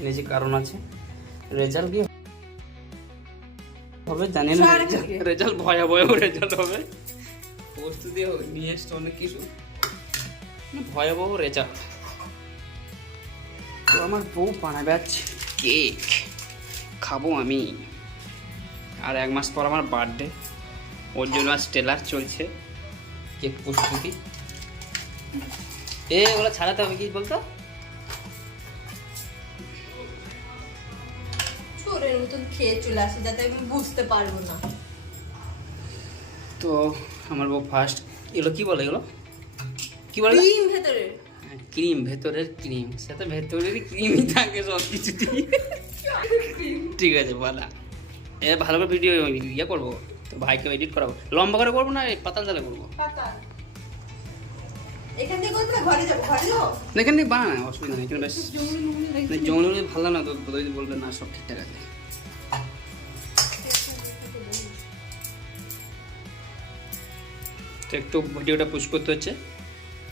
এনেছি কারণ আছে। রেজাল্ট কি হবে জানি না, রেজাল্ট ভয়াবহ রেজাল্ট হবে। প্রস্তুতি নিয়ে এসছে অনেক কিছু, ভয়াবহ রেজাল্ট। তো আমার বউ বানাবে আজ কেক, খাবো আমি। আর 1 মাস পর আমার বার্থডে, ওর জন্য আজ ট্রেলার চলছে, কেক প্রস্তুতি। ওগুলো ছাড়াতে হবে, কি বলতো চোরের মতন খেয়ে চলে আসে যাতে আমি বুঝতে পারবো না। তো আমার বউ ফার্স্ট, এগুলো কি বলে, এগুলো কি বলে? ক্রিম ভেতরে, ক্রিম, ভেতরের ক্রিম, সেটা ভেতরেরই ক্রিমই থাকে সব কিছুতেই। ঠিক আছে বলা, ভালো করে ভিডিও ইয়ে করবো, তো ভাইকে এডিট করাবো। লম্বা করে করবো না পাতাল জালে করবো? এখান থেকে কোথায় ঘরে যাবো? এখান থেকে বানা না, অসুবিধা নেই। এখানে বেশ জঙ্গলে ভালো না, তো বলবে না সব ঠিকঠাক আছে। তো একটু ভিডিওটা পুশ করতে হচ্ছে,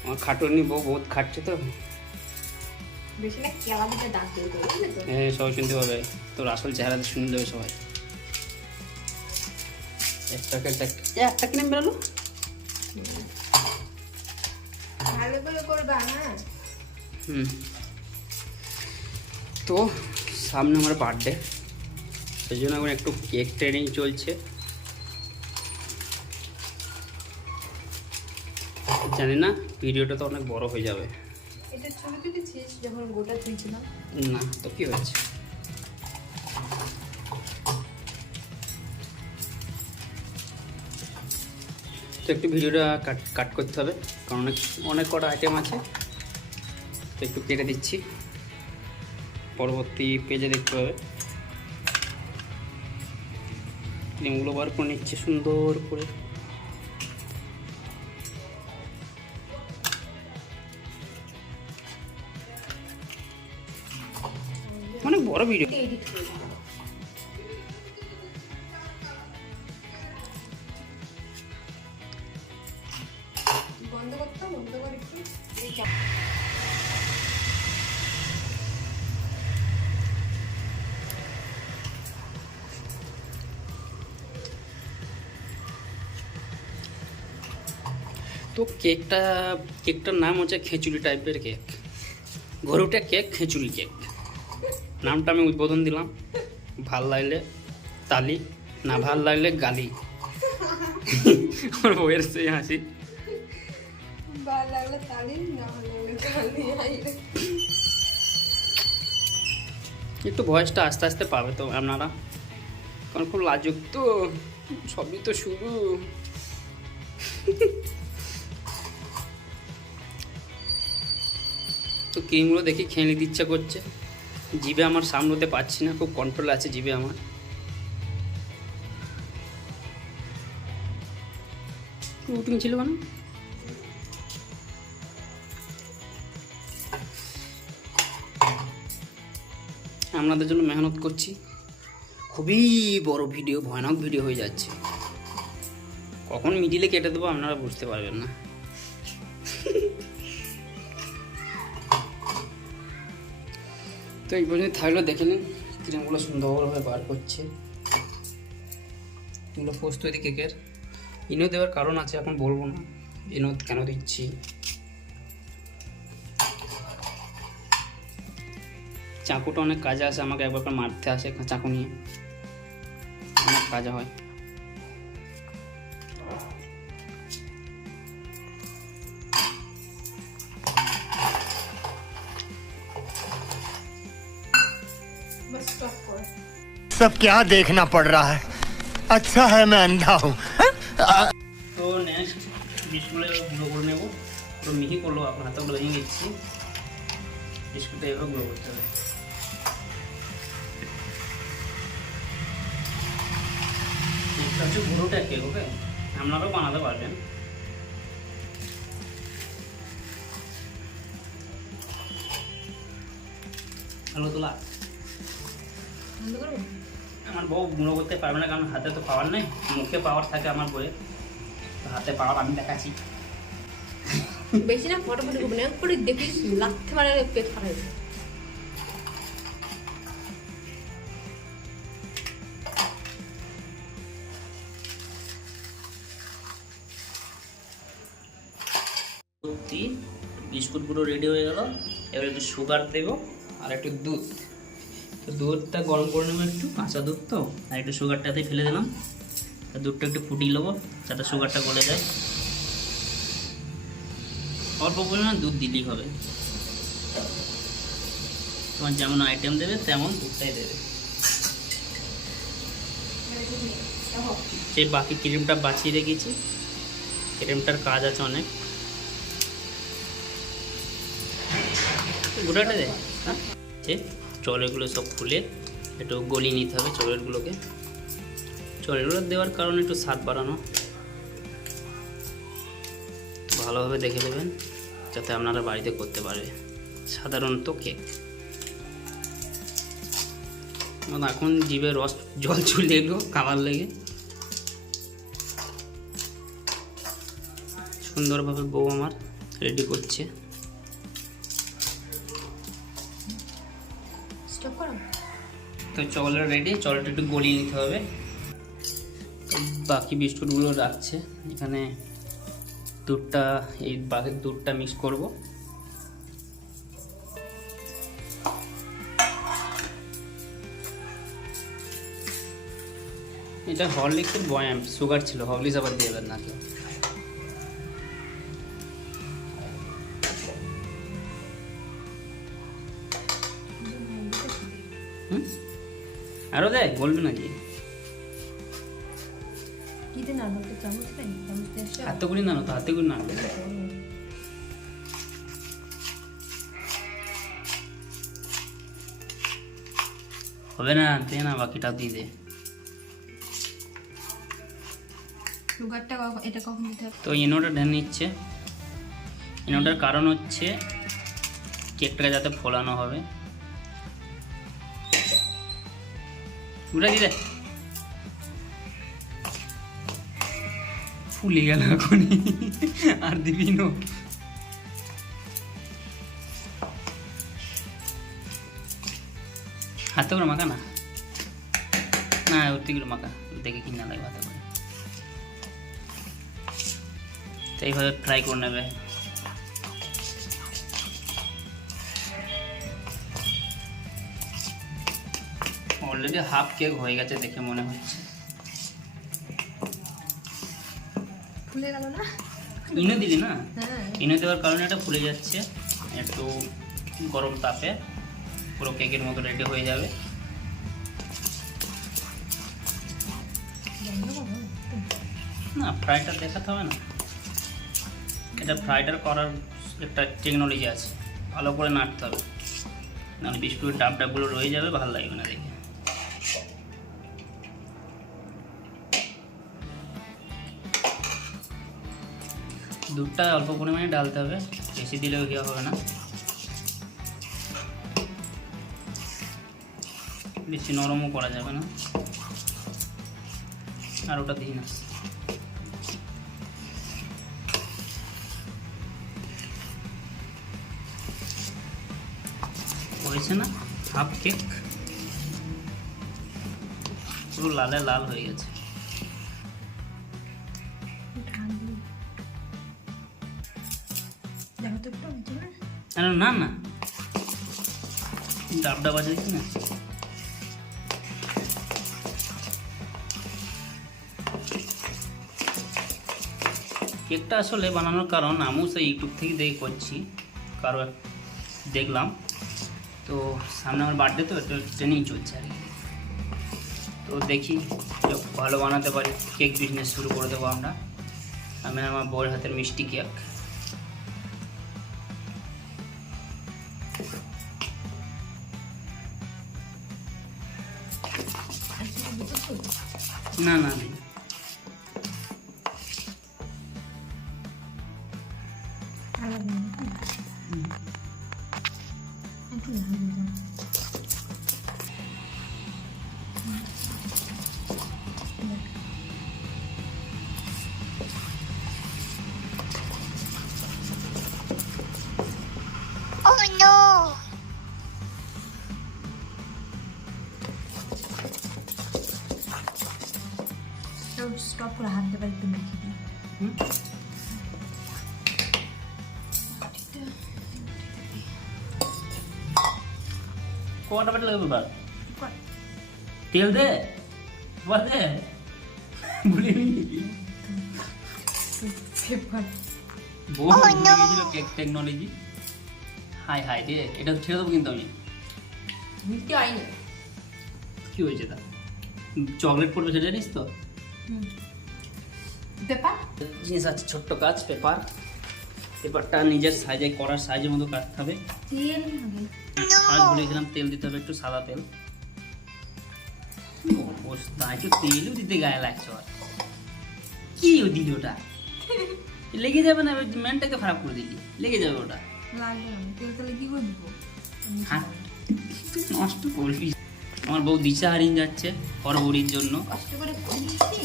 আমার খাটুনি বউ বহুত খাটছে তো। বেশি না কেলা দিতে দাঁত বের করে, বুঝলে তো? হ্যাঁ, সবাই শুনতে পাবে, তোর আসল চেহারাতে শুনে দেবে সবাই। একটা কিনে বেরোলো, ভালো করে করবা না। তো সামনে আমার বার্থডে, সেই জন্য এখন একটু কেক ট্রেনিং চলছে। জানি না ভিডিওটা তো অনেক বড় হয়ে যাবে। এটা ছবি তুলেছিস যখন গোটা তুলছিলাম? না তো কি হয়েছে, তো একটু ভিডিওটা কাট করতে হবে, কারণ অনেক কটা আইটেম আছে, তো একটু কেটে দিচ্ছি, পরবর্তী পেজে দেখতে হবে। ক্রিমগুলো বার করে নিচ্ছে সুন্দর করে। অনেক বড় ভিডিও। এডিট করে দিবো। বন্ধ করতে, বন্ধ করে একটু তো কেকটার নাম হচ্ছে খেচুড়ি টাইপের কেক, ঘরুটা কেক, খেচুড়ি কেক। নামটা আমি উদ্বোধন দিলাম, ভাল লাগলে তালি, না ভাল লাগলে গালি। আমার বউয়ের সেই হাসি। ভালো লাগলে তালি, না ভালো লাগলে গালি। একটু ভয়েসটা আস্তে আস্তে পাবে তো আপনারা, কারণ খুব লাজুক তো, সবই তো শুরু। তো ক্রিমগুলো দেখি খেয়ে নিতে ইচ্ছা করছে, জিভে আমার সামলাতে পারছি না, খুব কন্ট্রোল আছে জিভে আমার। রুটিন ছিল কেন? আপনাদের জন্য মেহনত করছি, খুবই বড় ভিডিও, ভয়ানক ভিডিও হয়ে যাচ্ছে। কখন মিডিলে কেটে দেবো আপনারা বুঝতে পারবেন না। তো এই পর্যন্ত থাকলেও দেখে নিন, ক্রিমগুলো সুন্দরভাবে বার করছে। এগুলো প্রস্তুতি কেকের। ইনো দেওয়ার কারণ আছে, এখন বলবো না ইনো কেন দিচ্ছি। চাকুটা অনেক কাজে আসে, আমাকে একবার করে মারতে আসে চাকু নিয়ে, অনেক কাজে হয়। सब क्या देखना पड़ रहा है, अच्छा है मैं अंधा हूँ। তো নেক্সট বিস্কুটে গুঁড়ো করে নেবো, পুরো মিহি করলো, আপনার হাতে ভেঙে দিচ্ছি। বিস্কুটটা এভাবে গুঁড়ো করতে হবে। এটা হচ্ছে গুঁড়োটা কেক, ওকে, আপনারাও বানাতে পারবেন। হ্যালো তোলা, বন্ধ করবো? আমার বউ গুঁড়ো করতে পারবে না, কারণ হাতে তো পাওয়ার নেই, মুখে পাওয়ার থাকে আমার বউয়ের, হাতে পাওয়ার আমি দেখাচ্ছি। বেশি না ফটোফটো করবো না, করে দেখিস লাগতে পারে পেট খারাপ। বিস্কুটগুলো রেডি হয়ে গেল। এবার একটু সুগার দেবো আর একটু দুধ। তো দুধটা গরম করে নেবো, একটু কাঁচা দুধ তো, আর একটু সুগারটাতে ফেলে দিলাম। তো দুধটা একটু ফুটিয়ে নেবো যাতে সুগারটা গলে যায়। অল্প পরিমাণ দুধ দিলেই হবে, তোমার যেমন আইটেম দেবে তেমন দুধটাই দেবে। যে বাকি ক্রিমটা বাঁচিয়ে রেখেছি, ক্রিমটার কাজ আছে অনেক। গোটাটা দে। হ্যাঁ, যে চকলেটগুলো সব খুলে একটু গলিয়ে নিতে হবে চকলেটগুলোকে। চকলেটগুলো দেওয়ার কারণে একটু স্বাদ বাড়ানো, ভালোভাবে দেখে নেবেন যাতে আপনারা বাড়িতে করতে পারবে। সাধারণত কেক এখন জিভে রস জল চলে এলো খাবার লেগে। সুন্দরভাবে বউ আমার রেডি করছে। তো চকলেট রেডি, চকলেট একটু গলিয়ে নিতে হবে। তো বাকি বিস্কুটগুলো রাখছে এখানে। দুধটা, এই বাকি দুধটা মিক্স করব। এটা হরলিক্সের বয়াম, সুগার ছিল, হরলিক্স আবার দিয়ে দেবেন না কেউ। আরো দেখ, বলবে নাকি? হাতে করে না, তো হাতে করে না হবে না, দে না, বাকিটা দিয়ে দে। তো ইনোটা ঢেলে নিচ্ছে। ইনোটার কারণ হচ্ছে কেকটাকে যাতে ফোলানো হবে। ওটা দিলে ফুলে গেল এখনই, আর দিবি না। হাতে করে মাখা না, না ওর মাখা দেখে কিনা লাগে হাতে করে। তো এইভাবে ফ্রাই করে নেবে। অলরেডি হাফ কেক হয়ে গেছে দেখে মনে হচ্ছে। ফুলে গেল না? ইনো দিলি না? হ্যাঁ, ইনো দেওয়ার কারণে এটা ফুলে যাচ্ছে। একটু গরম তাপে পুরো কেকের মতো রেডি হয়ে যাবে। না, ফ্রাইটা দেখাতে হবে না, এটা ফ্রাইটার করার একটা টেকনোলজি আছে, ভালো করে নাড়তে হবে, নাহলে বিস্কুটের ডাবগুলো রয়ে যাবে, ভালো লাগবে না দেখে। দুধটা অল্প পরিমাণে ডালতে হবে, বেশি দিলেও ইয়ে হবে না, বেশি নরমও করা যাবে না। আর ওটা দিই না। হয়েছে না হাফ কেক, পুরো লালে লাল হয়ে গেছে। না না, ডাবটা বাজাচ্ছি না। কেকটা আসলে বানানোর কারণ আমিও সেই ইউটিউব থেকে দেখে করছি, কারো দেখলাম। তো সামনে আমার বার্থডে, তো একটু ট্রেনিং চলছে আর কি। তো দেখি ভালো বানাতে পারি, কেক বিজনেস শুরু করে দেবো আমরা। আমি আমার বউয়ের হাতের মিষ্টি কেক। না না, Oh no! স্টপ করে হাত দেবার একটু মেখে দিই। পোয়াটা বেটা লাগবে বার তেল দে পোয়া দে ভুলিনি পেপার বহু দিয়েছিল কেক টেকনোলজি হাই হাই রে এটা ছেড়ে দেবো কিন্তু আমি মিষ্টি হয়নি কি হয়েছে তা চকলেট পড়বে সেটা জানিস তো পেপার জিনিস আছে ছোট্ট কাজ পেপার পেপারটা নিজের সাইজে করার সাইজের মতো কাটতে হবে তেল হবে আজ বলেছিলাম তেল দিতে হবে একটু সাদা তেল অবস্থা একটু তেলও দিতে গায়ে লাগছে আর কি ও দিল ওটা লেগে যাবে না ম্যানটাকে খারাপ করে দিলি লেগে যাবে ওটা লাগবে না তেল তেলে কি করে দিব হ্যাঁ নষ্ট করবি আমার বউ দিশা হারিয়ে যাচ্ছে বড়ির জন্য কষ্ট করে করেছি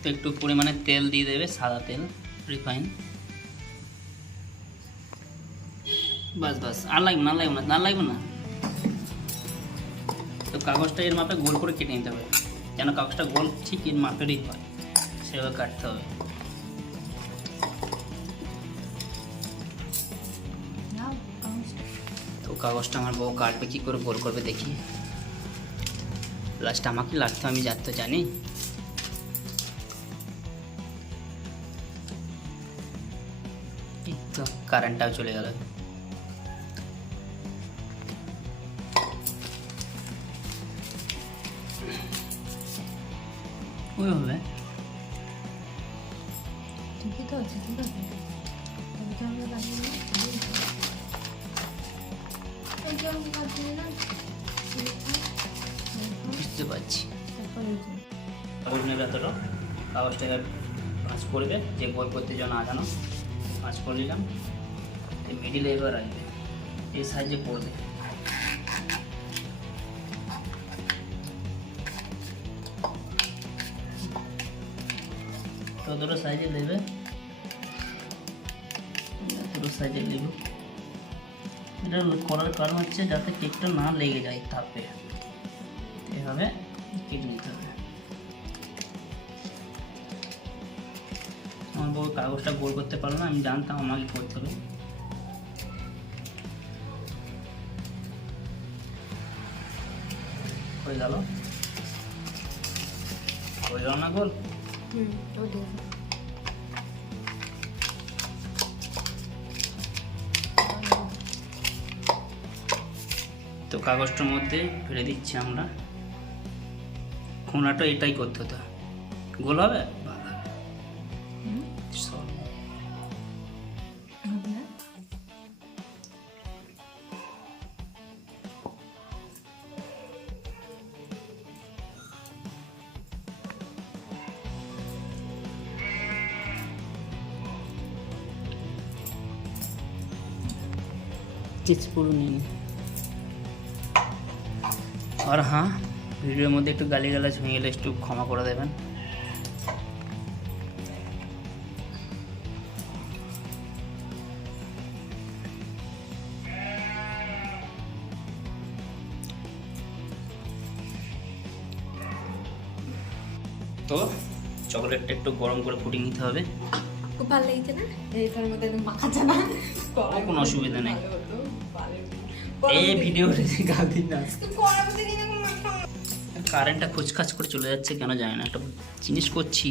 তো একটু পরিমাণে তেল দিয়ে দেবে সাদা তেল রিফাইন বাস বাস আর লাগবে না আর লাগবে না তো কাগজটা এর মাপে গোল করে কেটে নিতে হবে যেন কাগজটা গোল ঠিক এর মাপেরই হয় সেভাবে কাটতে হবে নাও কাগজটা তো কাগজটা আমার বউ কাটবে কী করে গোল করবে দেখি লাস্ট আমাকে লাগতো আমি যা তো জানি এই তো কারেন্টটাও চলে গেল ওইভাবে ঠিকই তো আছে ঠিক আছে তবে তো আমরা লাগিয়ে না এই যে আমি কাটিয়ে না বুঝতে পারছি তারপরে এই যে কাগজ নেবে এতটা কাগজটাকে ভাঁজ করবে যে গোল করতে যেন না জানো ভাঁজ করে নিলাম এই মিডিলে এবার আসবে এই সাইজে করবে তো দুটো সাইজে নেবে দুটো সাইজে নেবে এটা করার কারণ হচ্ছে যাতে কেকটা না লেগে যায় তাপে এভাবে কেটে নিতে হবে আমার বউ কাগজটা গোল করতে পারলো না আমি জানতাম আমাকে করতে হবে হয়ে গেল না গোল ও দিয়ে তো কাগজটার মধ্যে ফেলে দিচ্ছি আমরা খোনাটা এটাই করতে হতো গোল হবে সব। হবে না কিছু পুরো নেই আর হ্যাঁ ভিডিওর মধ্যে একটু গালিগালাজ হয়ে গেলে একটু ক্ষমা করে দেবেন তো চকলেটটা একটু গরম করে ফুটিয়ে নিতে হবে খুব ভালো লেগেছে না এইটার মধ্যে একদম মাখা জানা কোনো অসুবিধা নেই ভালো হতো ভালো এই ভিডিওটা গালি না গরম থেকে যখন মাখা কারেন্টটা খুচখাচ করে চলে যাচ্ছে কেন জানি না একটা জিনিস করছি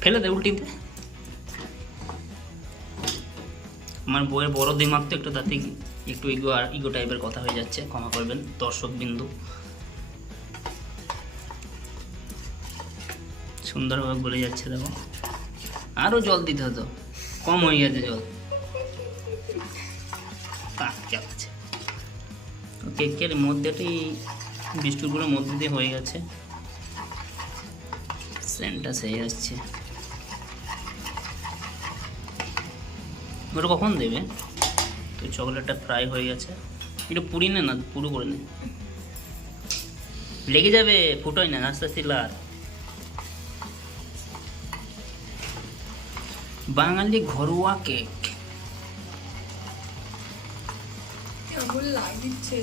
ফেলে দে উল্টিতে আমার বইয়ের বড় দিমাগ তো একটু তাতে একটু ইগো টাইপের কথা হয়ে যাচ্ছে ক্ষমা করবেন দর্শক বিন্দু সুন্দরভাবে গলে যাচ্ছে দেখো আরও জল দিতে হতো কম হয়ে গেছে জল আছে কেকের মধ্যেটাই বিস্কুটগুলোর মধ্যে দিয়ে হয়ে গেছে সেন্টটা সেই আসছে ওটা কখন দেবে তো চকলেটটা ফ্রাই হয়ে গেছে একটু পুরি না পুরো করে নে লেগে যাবে ফুটোই না আস্তে আস্তে লাল বাঙালি ঘরোয়া কেক কেমন লাগছে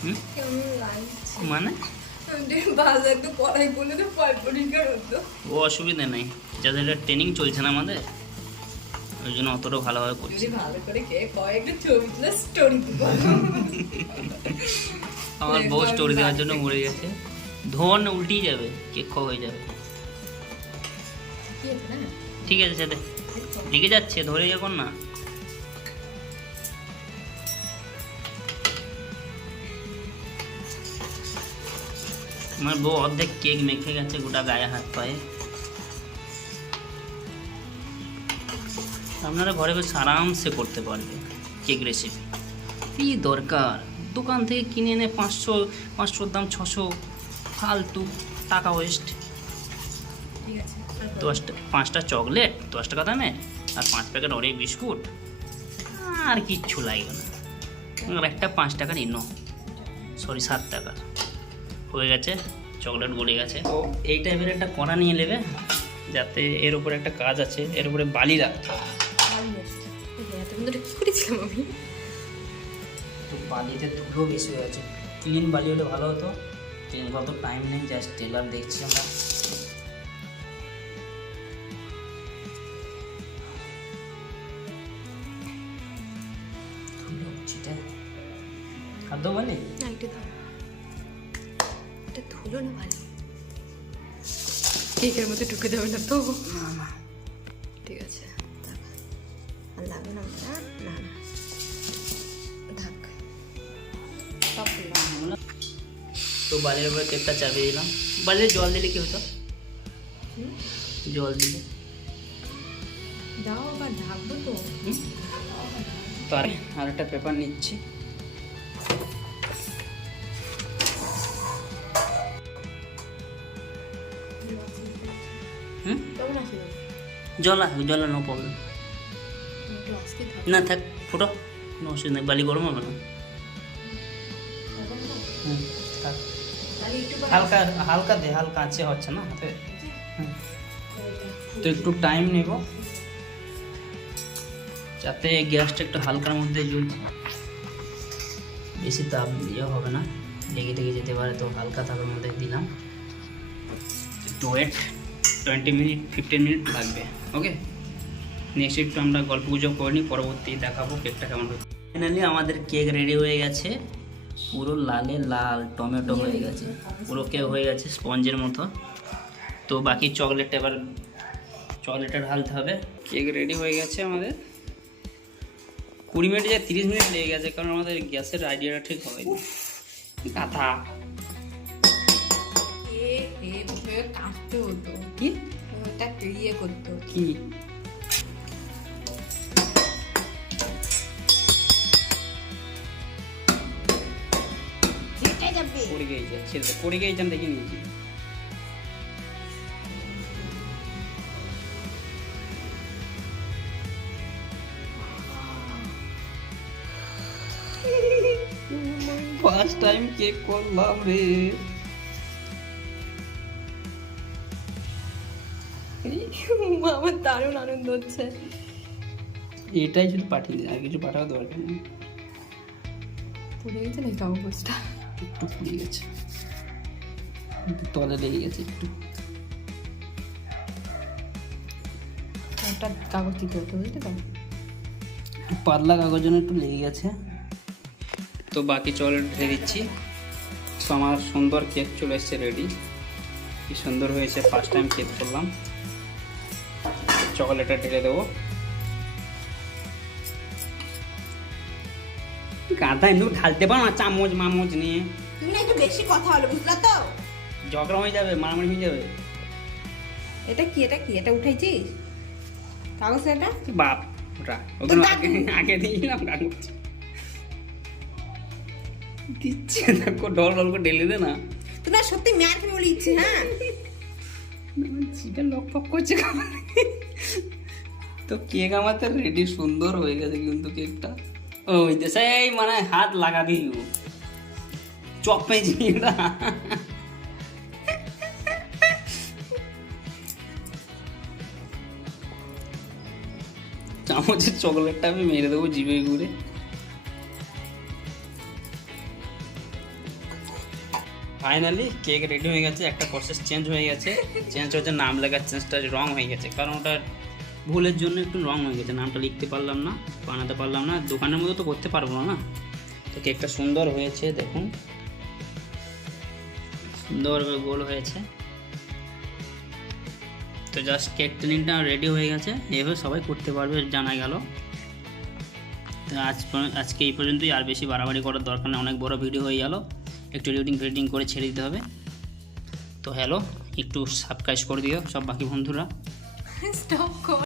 হুম কেমন লাগছে মানে বাজার একটু কড়াই বলে তো পরিষ্কার হতো ও অসুবিধা নেই যাদের ট্রেনিং চলছে না আমাদের ওই জন্য অতটাও ভালোভাবে করছি। যদি ভালো করে কেক হয় একটা ছবি তুলে স্টোরি দিব। আমার বউ স্টোরি দেওয়ার জন্য মরে গেছে। ধন উল্টেই যাবে, কেক খাওয়া হয়ে যাবে। কি আছে না? ঠিক আছে সাথে লেগে যাচ্ছে, ধরে যখন না। আমার বউ অর্ধেক কেক মেখে গেছে গোটা গায়ে হাত পায়ে। আপনারা ঘরে বসে আরামসে করতে পারবেন কেক রেসিপি। কি দরকার দোকান থেকে কিনে এনে 500-500 দাম 600, ফালতু টাকা ওয়েস্ট। ঠিক আছে। 5টা চকলেট 10 টাকা দামে, আর 5 প্যাকেট অরেক বিস্কুট, আর কিচ্ছু লাগবে না। আর একটা 5 টাকার ইনো, সরি 7 টাকার হয়ে গেছে। চকলেট গলে গেছে। তো এই টাইপের একটা কড়া নিয়ে নেবে, যাতে এর উপরে একটা কাজ আছে, এর উপরে বালি রাখতে হবে। তুমি তো কি করেছিলাম আমি? তো বালিতে ধুলো বেশি হয়ে গেছে, ক্লিন বালি হলে ভালো হতো। ক্লিন কত টাইম নেই, জাস্ট টেলার দেখছি আমরা। ধুলো ছিটে খাদ্য বলে না, এটা দাও। এটা ধুলো না ভালো। কেকের মধ্যে ঢুকে যাবে না তো? ঠিক আছে, থাক। আর লাগবে না না না না, থাক। সব দিলাম। তো বালির উপরে কেকটা চাপিয়ে দিলাম। বালিতে জল দিলে কি হতো? জল দিলে দাও আবার ঢাকবো তো। তার আর একটা পেপার নিচ্ছি। কেমন আছে? জল নো প্রবলেম। একটু আস্তে থাক। না থাক ফুটো, কোনো অসুবিধা নেই, বালি গরম হবে না। থাক। তাহলে একটু হালকা হালকা দে, হালকা আছে হচ্ছে না হাতে। তো একটু টাইম নেব, যাতে গ্যাসটা একটু হালকার মধ্যে জ্বলছে, বেশি তাপ ইয়ে হবে না, লেগে যেতে পারে। তো হালকা তাপের মধ্যে দিলাম। একটু ওয়েট, 20 মিনিট 15 মিনিট লাগবে। ওকে, নেক্সট একটু আমরা গল্প গুজব করে নিই, পরবর্তী দেখাবো কেকটা কেমন হচ্ছে। ফাইনালি আমাদের কেক রেডি হয়ে গেছে, পুরো লালে লাল টমেটো হয়ে গেছে, পুরো কেক হয়ে গেছে স্পঞ্জের মতো। তো বাকি চকলেটটা ঢালতে হবে। কেক রেডি হয়ে গেছে আমাদের। 20 মিনিট যা 30 মিনিট লেগে গেছে, কারণ আমাদের গ্যাসের আইডিয়াটা ঠিক হয়নি। গাথা তোকে কাটতে হতো, কি ওটা ইয়ে করতে হতো। কি যেটা যাবে পড়ে গিয়েছে, ছেড়ে পড়ে গিয়েছে, দেখে নিয়েছি। ফার্স্ট টাইম কেক করলাম রে। আমার দারুণ আনন্দ হচ্ছে। এটাই শুধু পাঠিয়ে দিই, আর কিছু পাঠাও দরকার নেই। পুড়ে গেছে নাকি কাগজটা? একটু পুড়ে গেছে, তলে লেগে গেছে একটু। একটা কাগজ দিতে হতো, বুঝতে তো? পাতলা কাগজ জন্য একটু লেগে গেছে। তো বাকি চকলেট ঢেলে দিচ্ছি। তো আমার সুন্দর কেক চলে এসছে রেডি। কি সুন্দর হয়েছে, ফার্স্ট টাইম কেক করলাম। চকলেটটা ঢেলে দেবো। গাধা এমনি ঢালতে পারো না, চামচ মামচ নিয়ে। তুমি না একটু বেশি কথা হলো, বুঝলা তো? ঝগড়া হয়ে যাবে, মারামারি হয়ে যাবে। এটা কি এটা উঠাইছিস কাগজ? এটা বাপ ওটা ওগুলো আগে দিয়েছিলাম কাগজ দিচ্ছে, দেখো ডল করে ঢেলে দে না। তুই না সত্যি ম্যাট বলিছি। হ্যাঁ, চিপে লক পক করছে। তো কেক আমাদের রেডি সুন্দর হয়ে গেছে, কিন্তু কেকটা ওই সেই মানে হাত লাগাবি চক পেয়েছি এটা। চামচের চকলেটটা আমি মেরে দেবো জিভে ঘুরে। ফাইনালি কেক রেডি হয়ে গেছে। একটা প্রসেস চেঞ্জ হয়ে গেছে, চেঞ্জ হচ্ছে নাম লেখার চেঞ্জটা রং হয়ে গেছে, কারণ ওটা ভুলের জন্য একটু রং হয়ে গেছে, নামটা লিখতে পারলাম না, বানাতে পারলাম না, দোকানের মধ্যে তো করতে পারবো না। তো কেকটা সুন্দর হয়েছে, দেখুন সুন্দরভাবে গোল হয়েছে। তো জাস্ট কেক টিনটা রেডি হয়ে গেছে, এভাবে সবাই করতে পারবে জানা গেল। তো আজকে এই পর্যন্তই, আর বেশি বাড়াবাড়ি করার দরকার নেই, অনেক বড় ভিডিও হয়ে গেল, একটু এডিটিং করে ছেড়ে দিতে হবে। তো হ্যালো, একটু সাবস্ক্রাইব করে দিও সব বাকি বন্ধুরা। স্টপ।